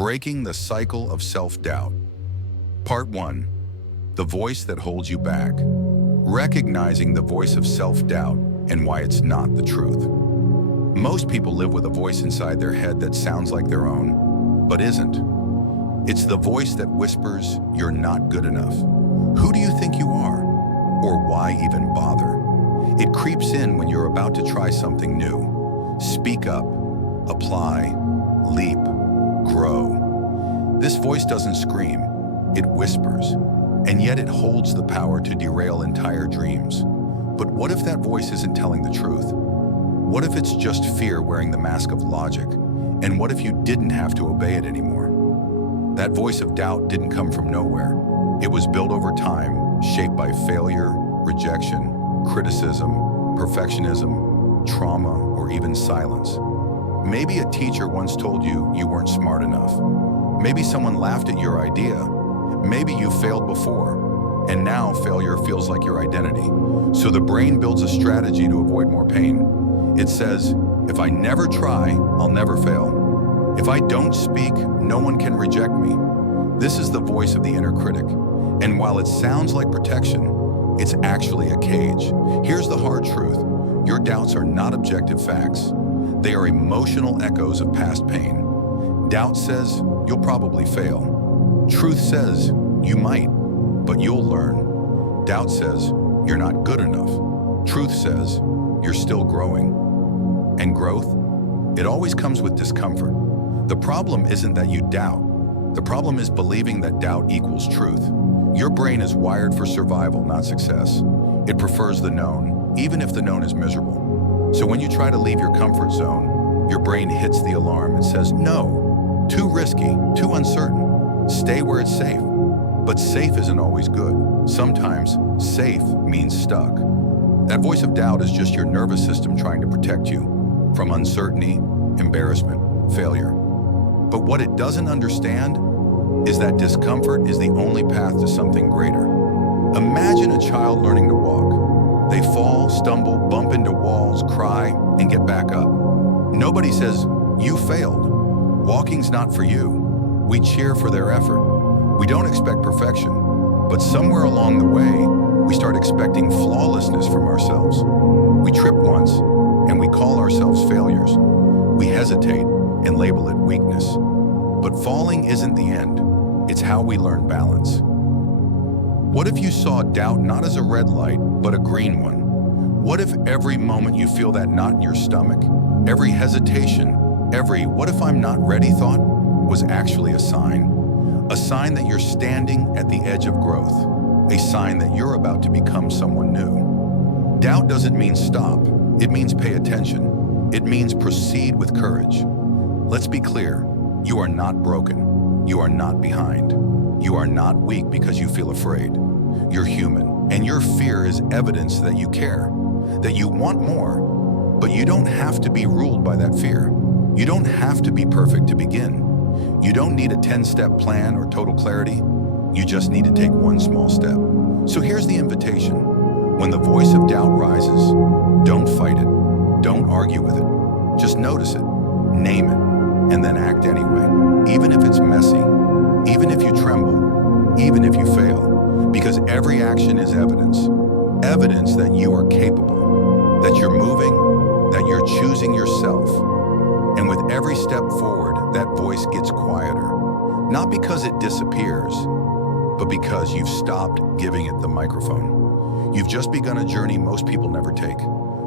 Breaking the Cycle of Self-Doubt. Part 1. The Voice That Holds You Back. Recognizing the voice of self-doubt and why it's not the truth. Most people live with a voice inside their head that sounds like their own, but isn't. It's the voice that whispers, "You're not good enough. Who do you think you are? Or why even bother?" It creeps in when you're about to try something new. Speak up, apply, leap, grow. This voice doesn't scream, it whispers, and yet it holds the power to derail entire dreams. But what if that voice isn't telling the truth? What if it's just fear wearing the mask of logic? And what if you didn't have to obey it anymore? That voice of doubt didn't come from nowhere. It was built over time, shaped by failure, rejection, criticism, perfectionism, trauma, or even silence. Maybe a teacher once told you you weren't smart enough. Maybe someone laughed at your idea. Maybe you failed before, and now failure feels like your identity. So the brain builds a strategy to avoid more pain. It says, if I never try, I'll never fail. If I don't speak, no one can reject me. This is the voice of the inner critic. And while it sounds like protection, it's actually a cage. Here's the hard truth. Your doubts are not objective facts. They are emotional echoes of past pain. Doubt says, you'll probably fail. Truth says, you might, but you'll learn. Doubt says, you're not good enough. Truth says, you're still growing. And growth? It always comes with discomfort. The problem isn't that you doubt. The problem is believing that doubt equals truth. Your brain is wired for survival, not success. It prefers the known, even if the known is miserable. So when you try to leave your comfort zone, your brain hits the alarm and says, no, too risky, too uncertain. Stay where it's safe. But safe isn't always good. Sometimes safe means stuck. That voice of doubt is just your nervous system trying to protect you from uncertainty, embarrassment, failure. But what it doesn't understand is that discomfort is the only path to something greater. Imagine a child learning to walk. They fall, stumble, bump into walls, cry, and get back up. Nobody says, you failed. Walking's not for you. We cheer for their effort. We don't expect perfection. But somewhere along the way, we start expecting flawlessness from ourselves. We trip once, and we call ourselves failures. We hesitate and label it weakness. But falling isn't the end. It's how we learn balance. What if you saw doubt not as a red light, but a green one? What if every moment you feel that knot in your stomach, every hesitation, every "what if I'm not ready" thought was actually a sign? A sign that you're standing at the edge of growth. A sign that you're about to become someone new. Doubt doesn't mean stop. It means pay attention. It means proceed with courage. Let's be clear. You are not broken. You are not behind. You are not weak because you feel afraid. You're human, and your fear is evidence that you care, that you want more, but you don't have to be ruled by that fear. You don't have to be perfect to begin. You don't need a 10-step plan or total clarity. You just need to take one small step. So here's the invitation. When the voice of doubt rises, don't fight it. Don't argue with it. Just notice it, name it, and then act anyway, even if it's messy. Even if you tremble, even if you fail, because every action is evidence. Evidence that you are capable, that you're moving, that you're choosing yourself. And with every step forward, that voice gets quieter. Not because it disappears, but because you've stopped giving it the microphone. You've just begun a journey most people never take.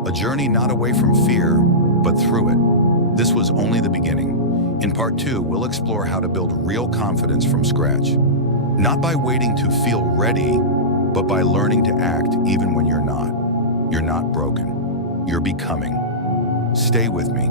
A journey not away from fear, but through it. This was only the beginning. In part 2, we'll explore how to build real confidence from scratch. Not by waiting to feel ready, but by learning to act even when you're not. You're not broken. You're becoming. Stay with me.